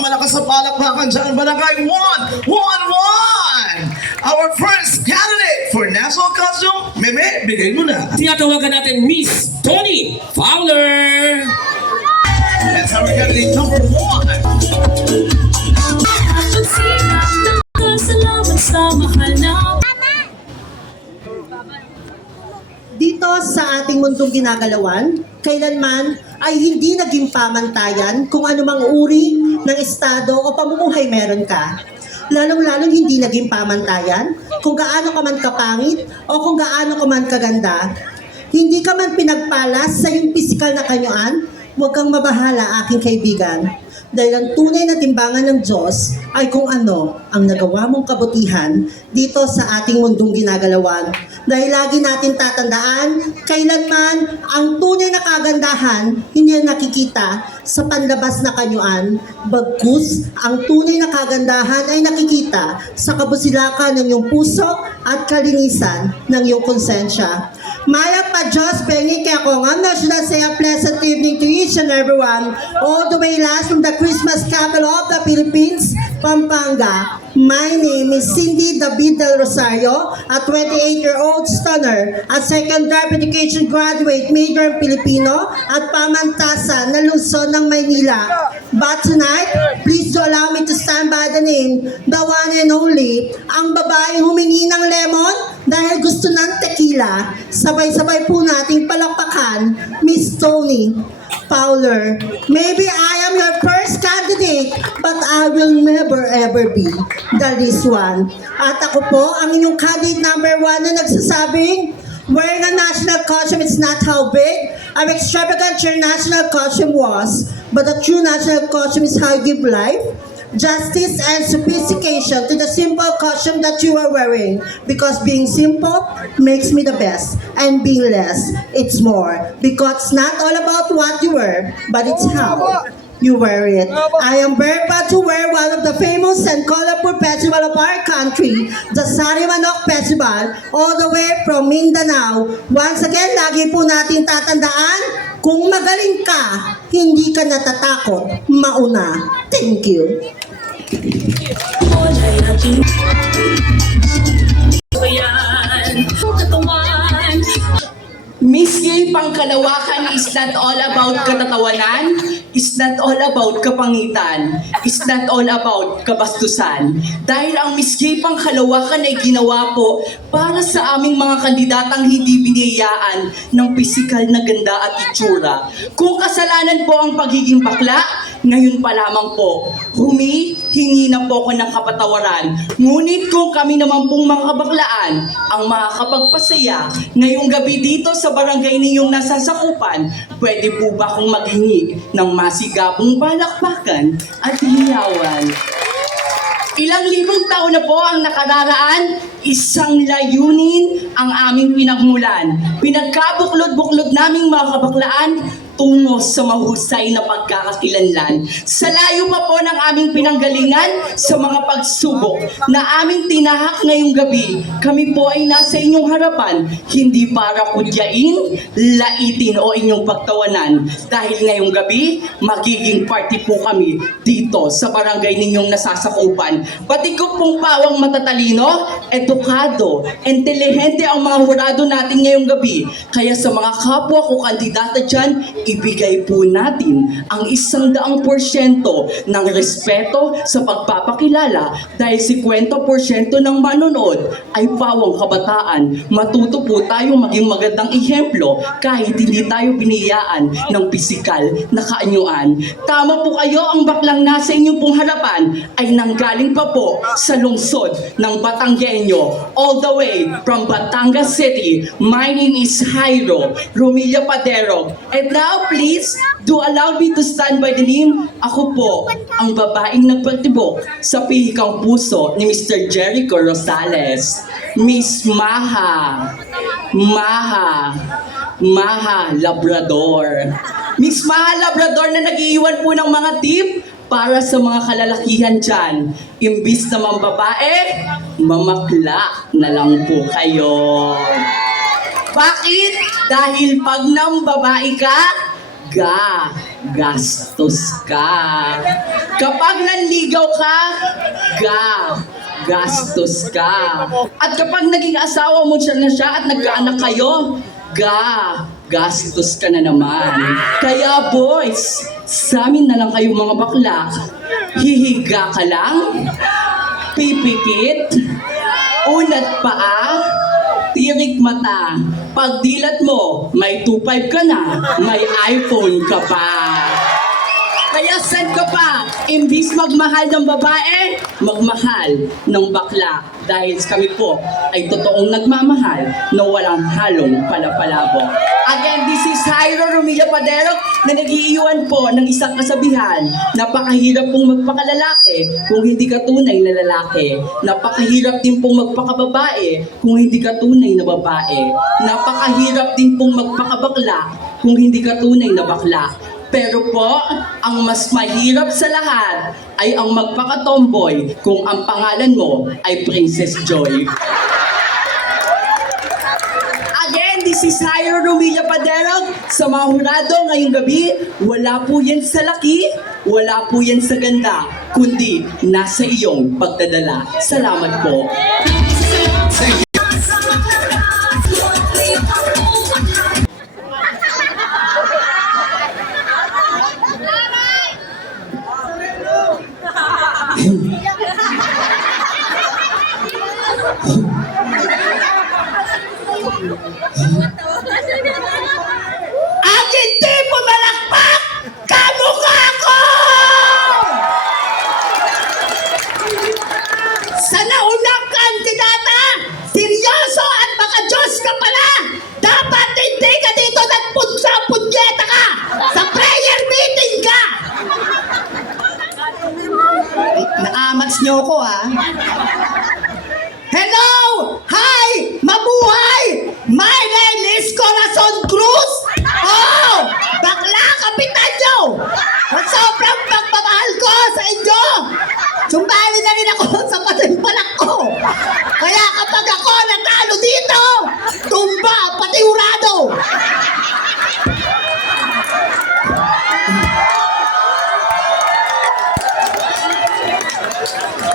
malakas na palakpakan dyan, Barangay 111! Our first candidate for National Costume, Meme, bigay mo na. Tinatawagan natin Miss Tony Fowler. That's our candidate number 1. Salamat sa mahal na Dito sa ating mundong ginagalawan, kailanman ay hindi naging pamantayan kung anumang uri ng estado o pamumuhay meron ka. Lalong-lalong hindi naging pamantayan kung gaano ka man kapangit o kung gaano ka man kaganda. Hindi ka man pinagpalas sa iyong pisikal na kanyuan, huwag kang mabahala, aking kaibigan. Dahil ang tunay na timbangan ng Diyos ay kung ano ang nagawa mong kabutihan dito sa ating mundong ginagalawan. Dahil lagi natin tatandaan, kailanman ang tunay na kagandahan hindi nakikita sa panlabas na kanyuan, bagkus ang tunay na kagandahan ay nakikita sa kabusilakan ng iyong puso at kalinisan ng iyong konsensya. Maya pa Diyos, pengi kaya ko nga na should I say a pleasant evening to each and everyone, all the way last from the Christmas capital of the Philippines, Pampanga. My name is Cindy David Del Rosario, a 28-year-old stunner, a second-year education graduate, major in Filipino at pamantasan na Luzon ng Maynila. But tonight, please do allow me to stand by the name, the one and only, ang babaeng humingi ng lemon dahil gusto ng tequila. Sabay-sabay po nating palakpakan, Miss Tony Fowler. Maybe I am your first candidate, but I will never ever be the least one. At ako po, ang inyong candidate number 1 na nagsasabing, wearing a national costume is not how big or extravagant your national costume was, but the true national costume is how you give life, justice, and sophistication to the simple costume that you are wearing. Because being simple makes me the best, and being less, it's more. Because it's not all about what you wear, but it's how you wear it. I am very proud to wear one of the famous and colorful festival of our country, the Sari Manok Festival, all the way from Mindanao. Once again, lagi po natin tatandaan, kung magaling ka, hindi ka natatakot mauna. Thank you. kulay natin. Ayan, katawan. Miss Gay Pangkalawakan is not all about katatawanan, is not all about kapangitan, is not all about kabastusan. Dahil ang Miss Gay Pangkalawakan ay ginawa po para sa aming mga kandidatang hindi biniyayaan ng pisikal na ganda at itsura. Kung kasalanan po ang pagiging bakla, ngayon pa lamang po, hingi na po ako ng kapatawaran. Ngunit kung kami naman pong mga kabaklaan ang makakapagpasaya ngayong gabi dito sa barangay ninyong nasasakupan, pwede po ba akong maghingi ng masigabong palakpakan at hiyawan? Ilang libong taon na po ang nakararaan, isang layunin ang aming pinagmulan. Pinagkabuklod-buklod naming mga kabaklaan tungo sa mahusay na pagkakakilanlan. Sa layo pa po ng aming pinanggalingan sa mga pagsubok na aming tinahak ngayong gabi, kami po ay nasa inyong harapan, hindi para kudyain, laitin o inyong pagtawanan. Dahil ngayong gabi, magiging party po kami dito sa barangay ninyong nasasakupan. Pati ko pong pawang matatalino, edukado, intelihente ang mga hurado natin ngayong gabi. Kaya sa mga kapwa ko kandidata dyan, ibigay po natin ang 100% ng respeto sa pagpapakilala dahil 50% ng manonood ay pawang kabataan. Matuto po tayo maging magandang ehemplo kahit hindi tayo biniyaan ng pisikal na kaanyuan. Tama po kayo, ang baklang nasa inyong pong harapan ay nanggaling pa po sa lungsod ng Batanggenyo, all the way from Batangas City. My name is Jairo Rumilla Padero. And now, please, do allow me to stand by the name. Ako po, ang babaeng nagpatibok sa pihikang puso ni Mr. Jericho Rosales. Miss Maha Labrador. Miss Maha Labrador na nag-iiwan po ng mga tip para sa mga kalalakihan dyan. Imbis na mambabae, mamakla na lang po kayo. Bakit? Dahil pag nambabae ka, gastos ka. Kapag nanligaw ka, gastos ka. At kapag naging asawa mo siya na siya at nagkaanak kayo, gastos ka na naman. Kaya boys, sa amin na lang kayo mga bakla. Hihiga ka lang, pipikit, unat paa, tirik mata. Pag dilat mo, may 2.5 ka na, may iPhone ka pa. Kaya saan ka pa? Imbis magmahal ng babae, magmahal ng bakla. Dahil kami po ay totoong nagmamahal na walang halong palapalabo. Again, this is Jairo Romilla Padero na nag-iiwan po ng isang kasabihan. Napakahirap pong magpakalalaki kung hindi ka tunay na lalaki. Napakahirap din pong magpakababae kung hindi ka tunay na babae. Napakahirap din pong magpakabakla kung hindi ka tunay na bakla. Pero po, ang mas mahirap sa lahat ay ang magpaka-tomboy kung ang pangalan mo ay Princess Joy. Again, this is Jairo Romilla Padero. Sa mga hurado ngayong gabi, wala po yan sa laki, wala po yan sa ganda, kundi nasa iyong pagdadala. Salamat po. Akin di pumalakpak! Kamukha ko! Sa naunang kandidata, seryoso at baka Diyos ka pala! Dapat hindi ka dito nagpunsa-punyeta ka! Sa prayer meeting ka! Naamats niyo ko Hello! Hi! Mabuhay! My name is Corazon Cruz! Oh! Bakla kapitan nyo! At sobrang pagmamahal ko sa inyo! Sumbali na rin ako sa patimpalak ko! Kaya kapag ako natalo dito, tumba pati urado!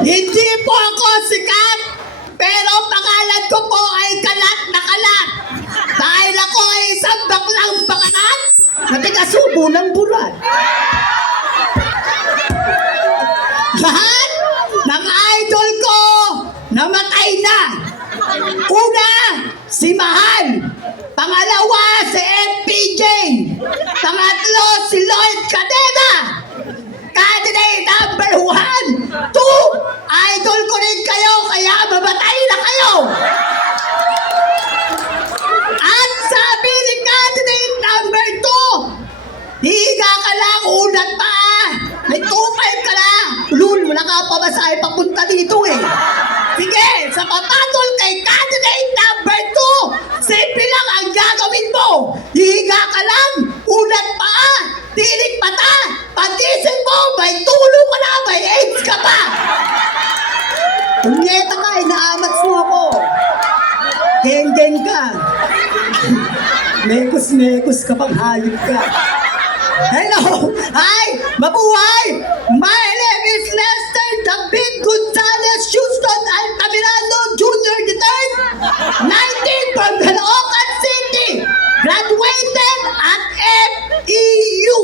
Hindi po ako sikat, pero pangalan ko po ay kalat na kalat. Dahil ako ay isang baklang bakalat na tiga-subo ng bulan. Lahat ng idol ko namatay na. Una, si Mahal. Pangalawa, si MPJ. Pangatlo, si Lloyd Cadena. Candidate number 1, 2, idol ko rin kayo, kaya mamatay na kayo. At sabi ni candidate number 2, higa ka lang, unat pa. May 2.5 ka lang. Lul, wala ka pa masahe papunta dito Sige, sa papatol kay candidate number 2, simple lang ang gagawin mo. Higa ka lang, unat pa, tirik mata, pagising mo, may tulong ka na, may AIDS ka pa. Punyeta ka, inaamats mo ako. Geng-geng ka. Mekos-mekos ka pang hayop ka. Hello! Hi! Mabuhay! My name is Lester David Gonzalez Houston Altamirano Jr. III, 19 from Caloocan City, graduated at FEU.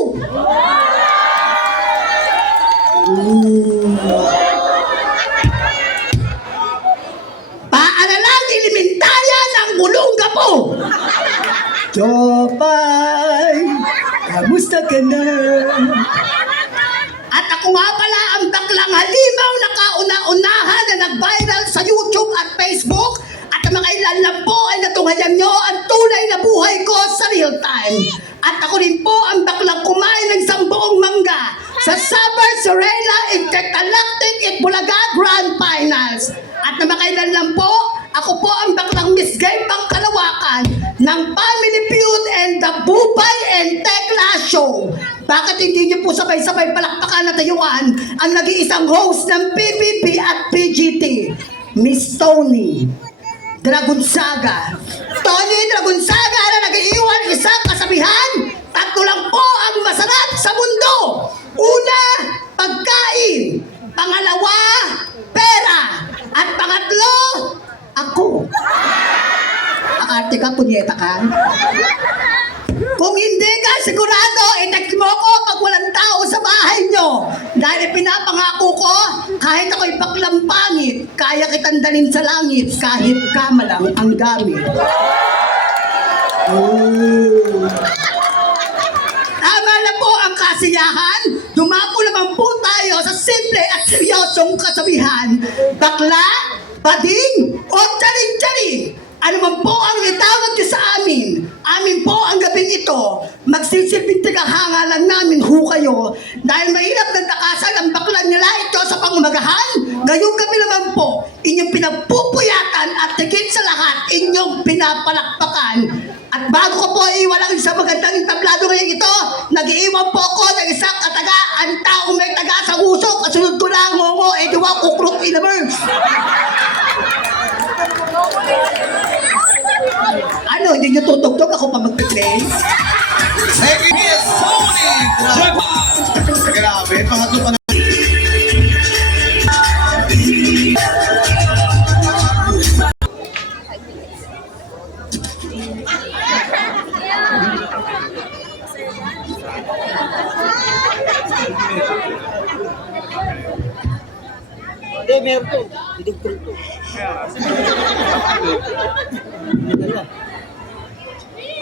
Paaralang elementarya ng Mulunga po. Jopay, kamusta ka na? At ako nga pala ang baklang halimaw na kauna-unahan na nag-viral sa YouTube at Facebook. At ang mga ilan lang po ay natunghayan nyo ang tunay na buhay ko sa real time. At ako rin po ang baklang kumain ng isang buong mangga sa Summer Sorella Intergalactic Itbulaga Grand Finals. At na makailan lang po, ako po ang baklang Miss Game Pangkalawakan ng Family Feud and the Bubay and Tekla Show. Bakit hindi niyo po sabay-sabay palakpakan at tayuan ang nag-iisang host ng PPP at PGT, Miss Tony Dragonzaga. Tony Dragonzaga na nag-iiwan isang kasabihan, Tatlo lang po ang masarap sa mundo. Una, pagkain. Pangalawa, pera. At pangatlo, ako. Arte ka, punyeta ka. Kung hindi ka sigurado, i-text mo ko pag walang tao sa bahay nyo. Dahil pinapangako ko, kahit ako'y paklampangit, kaya kitang dalhin sa langit kahit kama lang ang gamit. Tama na po ang kasiyahan. Dumako naman po tayo sa simple at seryosong kasabihan. Bakla, bading, o tsaring-tsaring. Ano man po ang itawag niyo sa amin, amin po ang gabing ito. Magsisilbing tagahanga lang namin ho kayo. Dahil mahirap nagtakasan ang baklan nila ito sa pangumagahan. Ngayong gabi naman po, inyong pinapupuyatan at higit sa lahat, inyong pinapalakpakan. At bago ko po iwalang sa magandang entablado ngayong ito, nag-iiwan po ako ng isang kataga. Ang taong may taga sa usok, kasunod ko lang ngongo, duwa kukrok inamers. Ano, hindi nyo tutugtog ako pa magpiplay? Thank you, Miss Tony. Grabe, pangatlo pa na.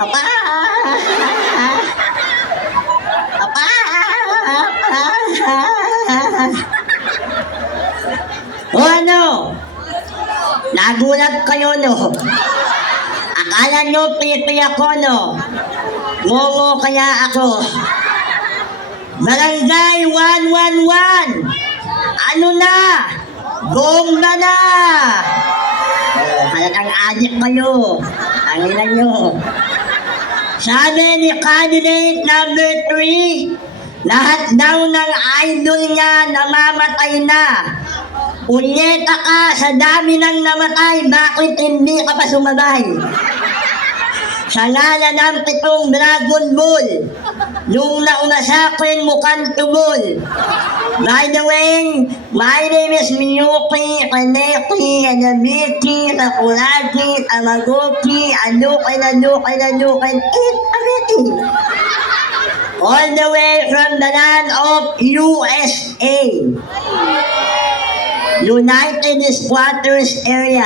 Apa? Apa? O ano? Nagulat kayo, no? Akala nyo pipi ako, no? Ngongo kaya ako. Barangay 111! Ano na? Bomba na! Oh, halatang adik kayo. Ang ina nyo. Sabi ni candidate number 3, lahat daw ng idol niya namamatay na. Unyeta ka sa dami ng namatay, bakit hindi ka pa sumabay? Sa ngala ng 7 Dragon Ball, nung nauna sa akin mukhang tubol. By the way, my name is Miyuki, Kaneki, Anabiki, Takulaki, Tamagoki, Anukin, eat everything. All the way from the land of USA. United Squatters Area.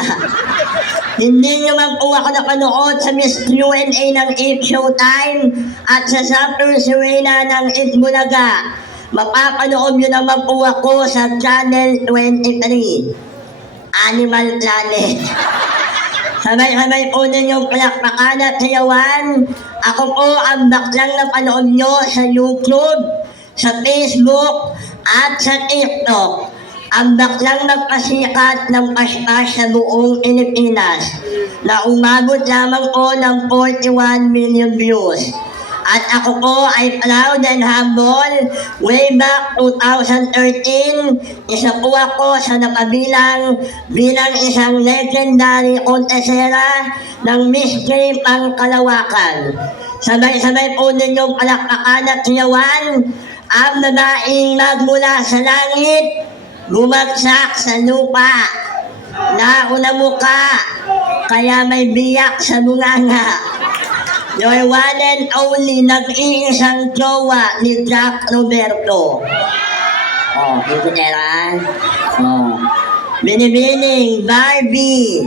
Hindi naman po ako napanood sa Miss Q&A ng 8 Showtime at sa Supper Serena ng 8 Bulaga. Mapapanood nyo naman po ako sa Channel 23, Animal Planet. Sabay-sabay po ninyong palakpakan at sayawan. Ako po ang baklang na panood nyo sa YouTube, sa Facebook, at sa TikTok. Ang baklang nagpasikat ng paspas sa buong Pilipinas na umabot lamang po ng 41 million views. At ako po ay proud and humble. Way back 2013, isa po ako sa nakabilang bilang isang legendary contestera ng Miss Game ang Kalawakan. Sabay-sabay po ninyong palakpakan at siyawan ang babaeng nagmula sa langit, bumagsak sa lupa, nauna muka, kaya may biyak sa bunganga. Your one and only nag-iisang jowa ni Jack Roberto. Oh, ito nila. Oh. Binibining Barbie.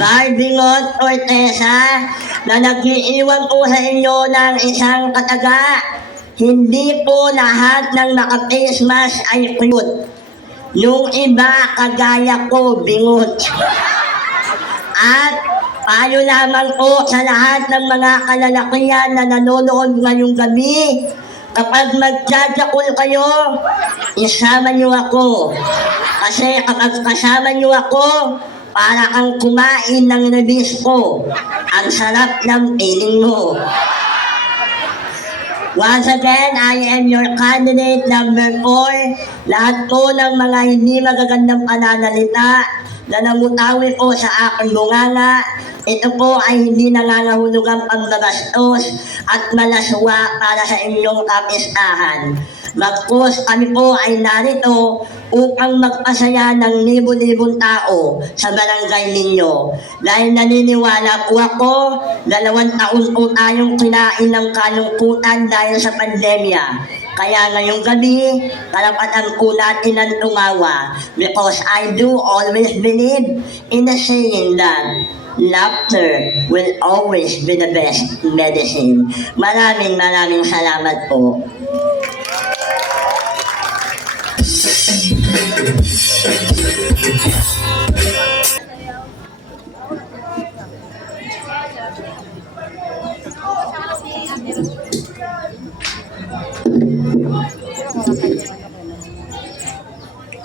Barbie Ngot Cortesa na nag-iiwan po sa inyo ng isang kataga. Hindi po lahat ng naka-face mask ay cute. Yung iba, kagaya ko, bingot. At payo lamang po sa lahat ng mga kalalakihan na nanonood ngayong gabi, kapag mag-jajakul kayo, isama niyo ako. Kasi kapag kasama niyo ako, para kang kumain ng nabis ko. Ang sarap ng piling mo. Once again, I am your candidate number 4. Lahat po ng mga hindi magagandang pananalita na namutawi po sa aking bunganga, ito po ay hindi nangangahulugang pambabastos at malaswa para sa inyong kapistahan. Bagkus kami po ay narito upang magpasaya ng libo-libong tao sa barangay ninyo. Dahil naniniwala po ako, 2 taon po tayong kinain ng kalungkutan dahil sa pandemya. Kaya ngayong gabi, karapatan po natin ang tumawa because I do always believe in the saying that laughter will always be the best medicine. Maraming salamat po.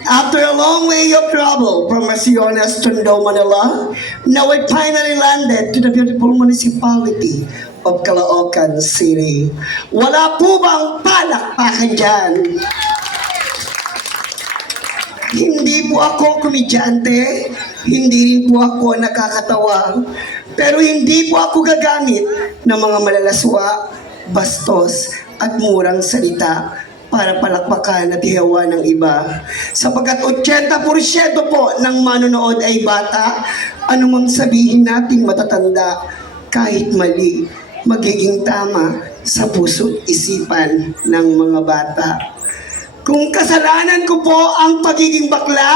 After a long way of travel from Masiones, Tondo, Manila, now I finally landed to the beautiful municipality of Caloocan City. Wala po bang palakpakan dyan? Hindi po ako komedyante, hindi rin po ako nakakatawa, pero hindi po ako gagamit ng mga malalaswa, bastos at murang salita para palakpakan at hiyawa ng iba. Sapagkat 80% po ng manonood ay bata, anumang sabihin nating matatanda, kahit mali, magiging tama sa puso't isipan ng mga bata. Kung kasalanan ko po ang pagiging bakla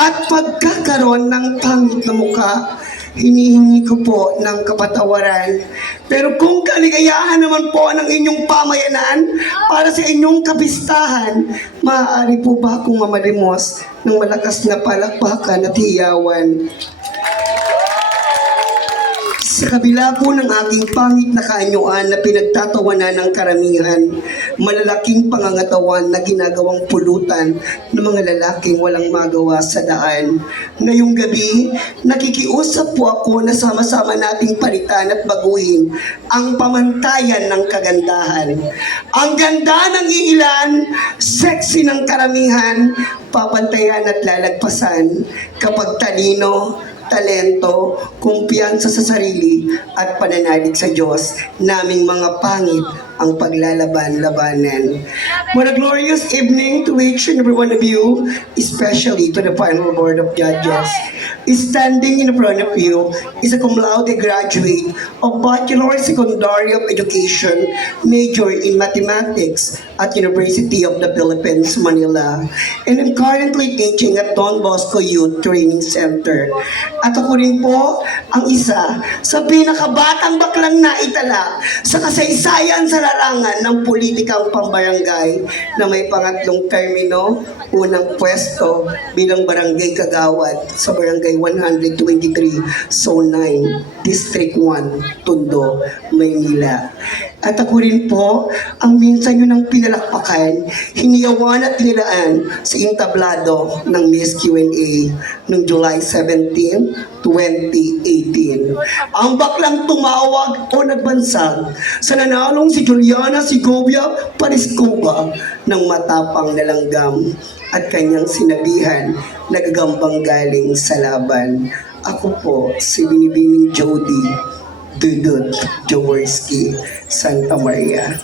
at pagkakaroon ng pangit na mukha, hinihingi ko po ng kapatawaran. Pero kung kaligayahan naman po ng inyong pamayanan para sa inyong kapistahan, maaari po ba akong mamalimos ng malakas na palakpakan at hiyawan? Sa kabila po ng aking pangit na kaanyuan na pinagtatawanan ng karamihan, malalaking pangangatawan na ginagawang pulutan ng mga lalaking walang magawa sa daan. Ngayong gabi, nakikiusap po ako na sama-sama nating palitan at baguhin ang pamantayan ng kagandahan. Ang ganda ng iilan, sexy ng karamihan, papantayan at lalagpasan kapag talino, talento, kumpiyansa sa sarili at pananalig sa Diyos, naming mga pangit ang paglalaban-labanan. What a glorious evening to each and every one of you, especially to the final board of judges. Standing in front of you is a cum laude graduate of Bachelor Secondary of Education, major in Mathematics at University of the Philippines, Manila. And I'm currently teaching at Don Bosco Youth Training Center. At ako rin po ang isa sa pinakabatang baklang naitala sa kasaysayan sa larangan ng politikang pambarangay na may pangatlong termino, unang pwesto bilang barangay kagawad sa barangay 123, Zone 9, District 1, Tondo, Maynila. At ako rin po ang minsan nyo ng pinalakpakan, hiniyawan at nilaan sa entablado ng Miss Q&A noong July 17, 2018. Ang baklang tumawag o nagbansag sa nanalong si Juliana Segovia Pariscoba ng matapang na langgam at kanyang sinabihan nagagambang galing sa laban. Ako po si Binibining Jody Dudut Jaworski Santa Maria.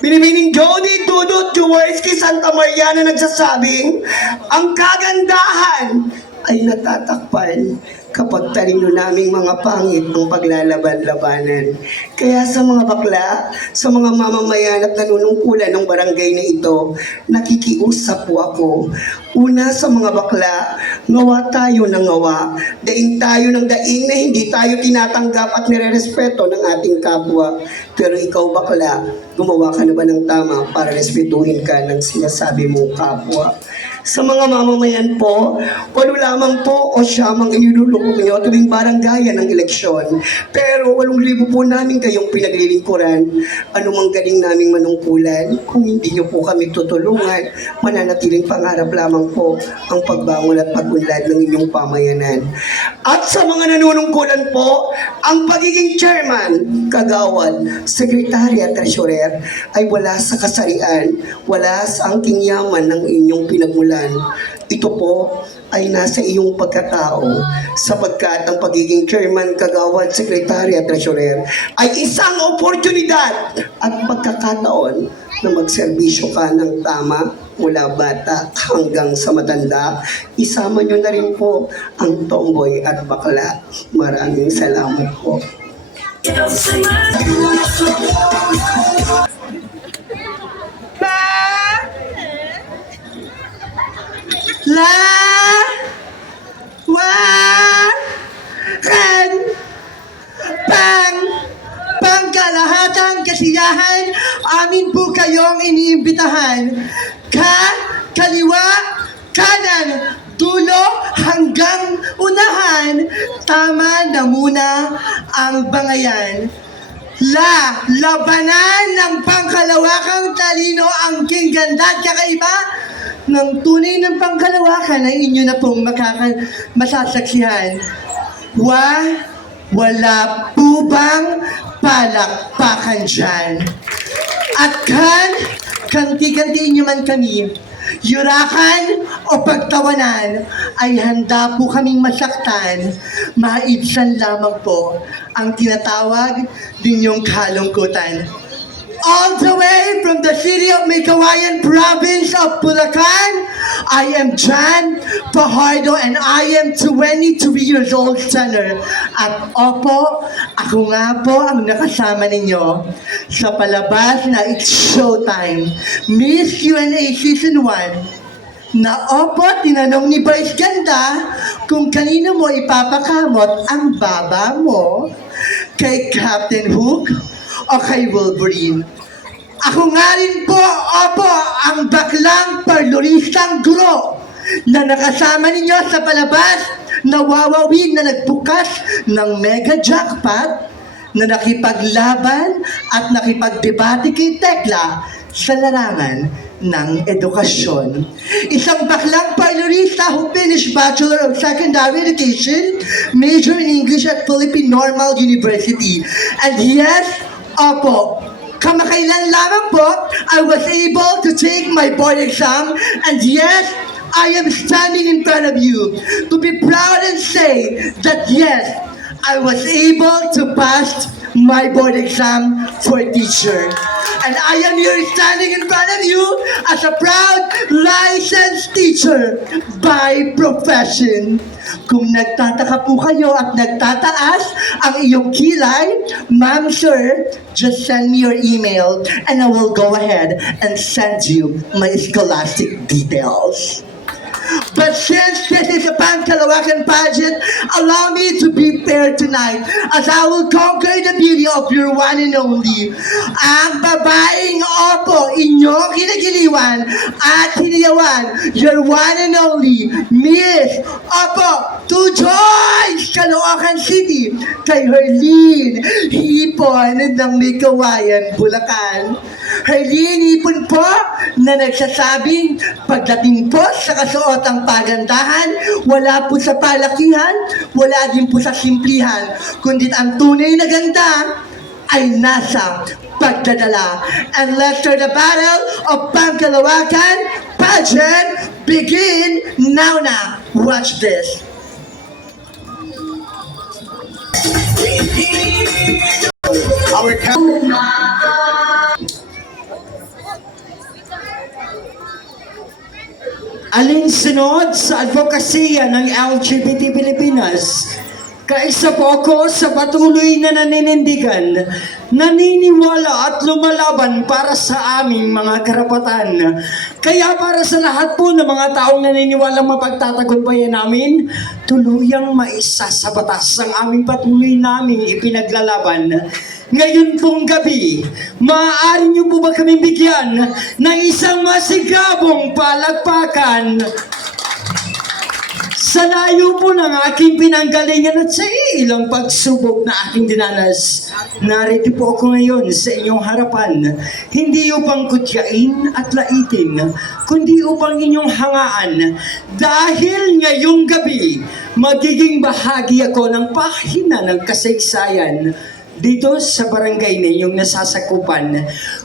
Binibining Jody Dudut Jaworski Santa Maria na nagsasabing ang kagandahan ay natatakpan kapag talino naming mga pangit ang paglalaban-labanan. Kaya sa mga bakla, sa mga mamamayan at nanunungkulan ng barangay na ito, nakikiusap po ako. Una sa mga bakla, ngawa tayo ng ngawa. Daing tayo ng daing na hindi tayo tinatanggap at nire-respeto ng ating kapwa. Pero ikaw bakla, gumawa ka na ba ng tama para respetuhin ka ng sinasabi mong kapwa? Sa mga mamamayan po, walo lamang po o siyamang inilulukong nyo tuwing baranggayan ng eleksyon. Pero 8,000 po namin kayong pinaglilingkuran. Anumang galing naming manungkulan, kung hindi nyo po kami tutulungan, mananatiling pangarap lamang po ang pagbangon at pagunlad ng inyong pamayanan. At sa mga nanunungkulan po, ang pagiging chairman, kagawad, sekretary at treasurer ay wala sa kasarian, wala sa angking yaman ng inyong pinagmulan. Ito po ay nasa iyong pagkatao sapagkat ang pagiging chairman, kagawad, sekretary at treasurer ay isang oportunidad at pagkakataon na magserbisyo ka ng tama mula bata hanggang sa matanda. Isama nyo na rin po ang tomboy at bakla. Maraming salamat po. Pangkalahatang kasiyahan, amin po kayong iniimbitahan. Kaliwa, kanan, dulo hanggang unahan, tama na muna ang bangayan. Labanan ng pangkalawakang talino, ang ganda at kakaiba ng tunay ng pangkalawakan ay inyo na pong masasaksihan. Wala po bang palakpakan dyan? At kanti-kantiin nyo man kami, yurakan o pagtawanan, ay handa po kaming masaktan. Maibsan lamang po ang tinatawag ninyong kalungkutan. All the way from the city of Meycauayan, province of Bulacan, I am John Fajardo and I am 23 years old, Senator. At opo, ako nga po ang nakasama ninyo sa palabas na It's Showtime, Miss Q&A Season 1, na opo, tinanong ni Vice Ganda kung kanino mo ipapakamot ang baba mo, kay Captain Hook o kay Wolverine. Ako nga rin po, opo, ang baklang parloristang guro na nakasama ninyo sa palabas na wawawin na nagbukas ng mega jackpot na nakipaglaban at nakipagdebate kay Tekla sa larangan ng edukasyon. Isang baklang parlorista who finished Bachelor of Secondary Education, major in English at Philippine Normal University. And yes, opo, kamakailan lamang po, I was able to take my board exam, and yes, I am standing in front of you to be proud and say that yes, I was able to pass my board exam for teacher. And I am here standing in front of you as a proud licensed teacher by profession. Kung nagtataka po kayo at nagtataas ang iyong kilay, ma'am, sir, just send me your email and I will go ahead and send you my scholastic details. But since this is a Pangkalawakan pageant, allow me to be fair tonight as I will conquer the beauty of your one and only. Ang babaeng opo, inyong kinagiliwan at hiniyawan, your one and only, Miss Opo, to Joyce, Caloocan City, kay Herlene Hipon ng Meycauayan, Bulacan. Herlene Hipon po na nagsasabing pagdating po sa kasuotang pagandahan, wala po sa palakihan, wala din po sa simplihan, kundi ang tunay na ganda ay nasa pagdadala. And let's start the battle of Pangkalawakan pageant begin now na. Watch this. Our Alinsunod sa advokasya ng LGBT Pilipinas, kaisa po ako sa patuloy na naninindigan, naniniwala at lumalaban para sa aming mga karapatan. Kaya para sa lahat po ng mga taong naniniwalang mapagtatagumpayan namin, tuluyang maisa sa batas ang aming patuloy naming ipinaglalaban. ngayon pong gabi, maaari niyo po ba kami bigyan ng isang masigabong palakpakan? Sa layo po ng aking pinanggalingan at sa ilang pagsubok na aking dinanas, narito po ako ngayon sa inyong harapan, hindi upang kutyain at laitin, kundi upang inyong hangaan, dahil ngayong gabi, magiging bahagi ako ng pahina ng kasaysayan dito sa barangay ninyong nasasakupan.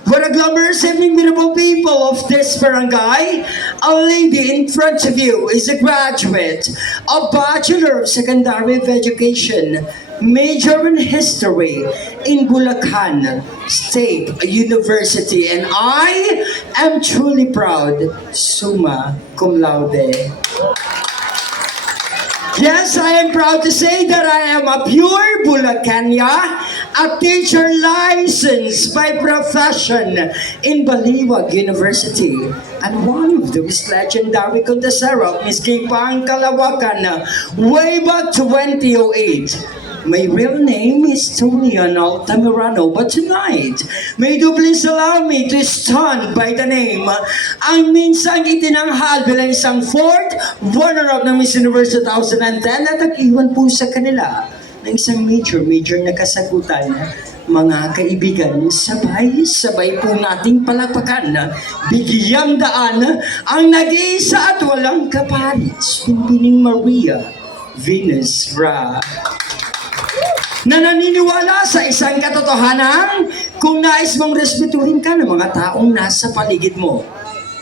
What a glamorous evening, beautiful people of this barangay. Our lady in front of you is a graduate of Bachelor of Secondary Education, major in History in Bulacan State University. And I am truly proud, summa cum laude. Yes, I am proud to say that I am a pure Bulacania, a teacher licensed by profession in Baliwag University, and one of those legendary contestants, Miss Kipang Kalawakan, way back 2008. My real name is Tony Arnold Tamirano, but tonight, may you please allow me to stand by the name ang minsang itinanghal bilang isang fourth runner-up ng Miss Universe 2010 at nag-iwan po sa kanila ng isang major na kasagutan. Mga kaibigan, sabay-sabay po nating palakpakan, bigyang daan ang nag-iisa at walang kapalit, Pinpining Maria Venus Ra, na naniniwala sa isang katotohanan kung nais mong respetuhin ka ng mga taong nasa paligid mo.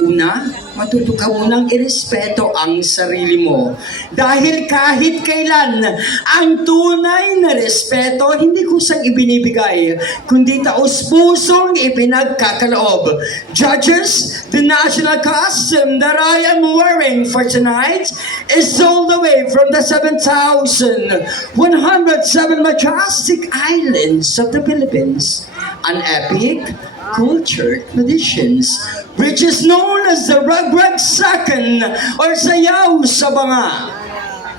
Una, matuto ka munang irespeto ang sarili mo. Dahil kahit kailan, ang tunay na respeto hindi kusang ibinibigay, kundi taos-pusong ipinagkakaloob. Judges, the national costume that I am wearing for tonight is all the way from the 7,107 majestic islands of the Philippines. An epic culture traditions, which is known as the Rugrag Sakan or Sayaw sa Banga.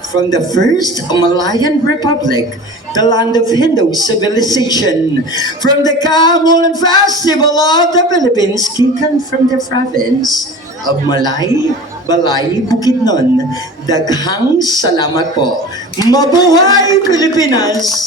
From the first Malayan Republic, the land of Hindu civilization. From the Kamulan Festival of the Philippines, kikan from the province of Malay, Balay, Bukidnon. Daghang salamat po. Mabuhay Pilipinas!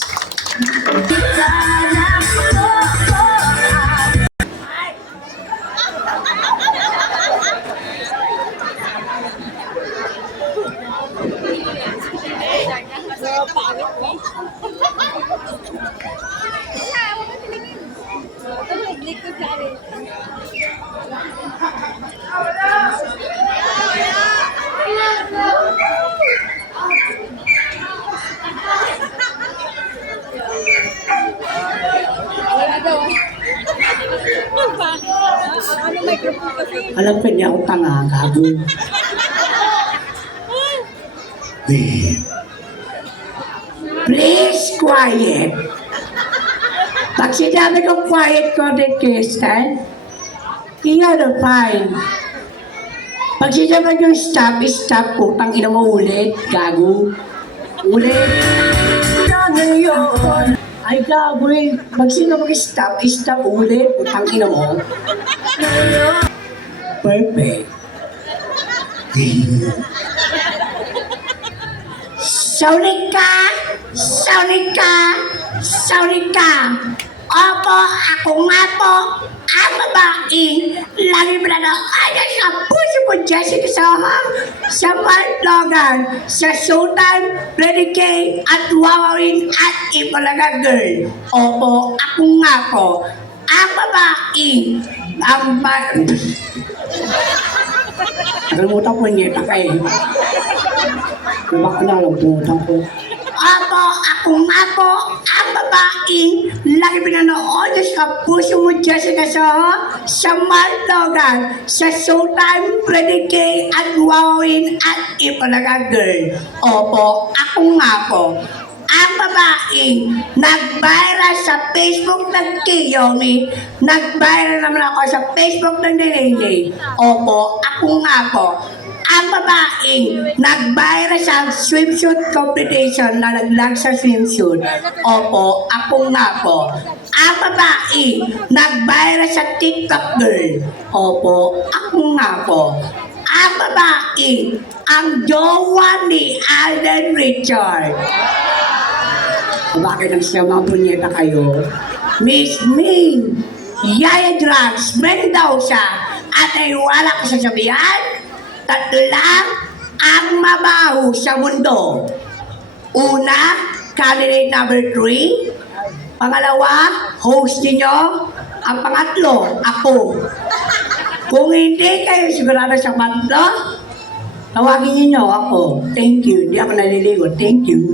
Alam ko niya ako tanga, gago. Please, quiet. Pag sinabi kong quiet ko din, Kristen, you're fine. Pag sinabi yung stop, stop, putang ina mo ulit, gago. Ulit. Ngayon, ay gago eh. Pag sinabi stop, stop ulit, putang ina mo. Perfect. Saulit ka! Saulit ka! Saulit ka! Opo, ako nga po, ang babaeng lagi mo na ayos sa puso mo, Jessica Soha, sa Mark Logan, sa Showtime, Freddy K, at Wawawin at Ipalaga Girl. Opo, ako nga po, ang babaeng ang nakalimutan ko niya, takay. Baka nalagputan ko. Apo, ako nga po, ang babaeng lagi pinanood sa puso mo, Jessica Soho, sa Mark Logan, sa Showtime, Freddy K, at Wawawin at Ipalaga Girl. Opo, ako nga po, ang babaeng nag-viral sa Facebook ng Kiyomi, nag-viral naman ako sa Facebook ng Dinengay. Opo, ako nga po, Ang babaeng nag-viral sa swimsuit competition na naglag sa swimsuit. Opo, ako nga po. Ang babaeng nag-viral sa TikTok girl. Opo, ako nga po. Ang babaeng ang jowa ni Alden Richard. Bakit ang siya mga punyeta kayo? Miss Ming, Yaya Drugs, men daw siya. At ay wala ko sasabihan, tatlo lang ang mabaho sa mundo. Una, candidate number 3. Pangalawa, host niyo. Ang pangatlo, ako. Kung hindi kayo sigurado sa pangatlo, tawagin niyo ako. Thank you. Hindi ako naliligo. Thank you.